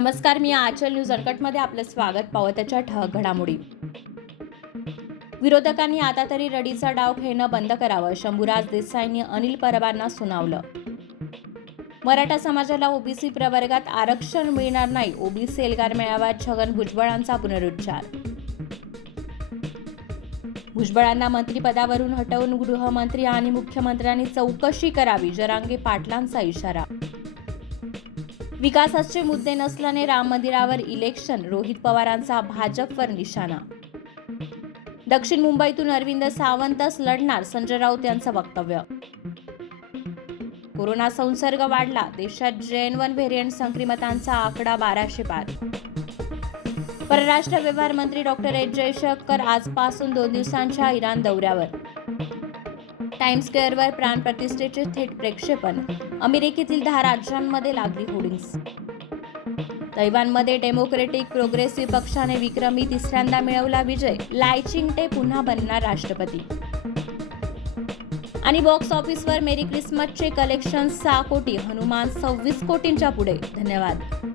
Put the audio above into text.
नमस्कार, मी आचल न्यूज अनकटमध्ये आपलं स्वागत. पाहू त्याच्या ठळक घडामोडी. विरोधकांनी आता तरी रडीचा डाव खेळणं बंद करावं, शंभूराज देसाईंनी अनिल परबांना सुनावलं. मराठा समाजाला ओबीसी प्रवर्गात आरक्षण मिळणार नाही, ओबीसी एल्गार मेळाव्यात छगन भुजबळांचा पुनरुच्चार. भुजबळांना मंत्रिपदावरून हटवून गृहमंत्री आणि मुख्यमंत्र्यांनी चौकशी करावी, जरांगे पाटलांचा इशारा. विकासाचे मुद्दे नसल्याने राम मंदिरावर इलेक्शन, रोहित पवारांचा भाजपवर निशाणा. दक्षिण मुंबईतून अरविंद सावंतच लढणार, संजय राऊत यांचं वक्तव्य. कोरोना संसर्ग वाढला, देशात JN1 व्हेरियंट संक्रमितांचा आकडा 1200 पार. परराष्ट्र व्यवहार मंत्री डॉक्टर एस जयशंकर आजपासून 2 दिवसांच्या इराण दौऱ्यावर. टाइम्स स्क्वेअरवर प्राणप्रतिष्ठेचे थेट प्रक्षेपण, अमेरिकेतील 10 राज्यांमध्ये लागली होर्डिंग्ज. तैवानमध्ये डेमोक्रेटिक प्रोग्रेसिव्ह पक्षाने विक्रमी तिसऱ्यांदा मिळवला विजय, लाई चिंग-टे पुन्हा बनणार राष्ट्रपती. आणि बॉक्स ऑफिसवर मेरी क्रिसमसचे कलेक्शन 6 कोटी, हनुमान 26 कोटींच्या पुढे. धन्यवाद.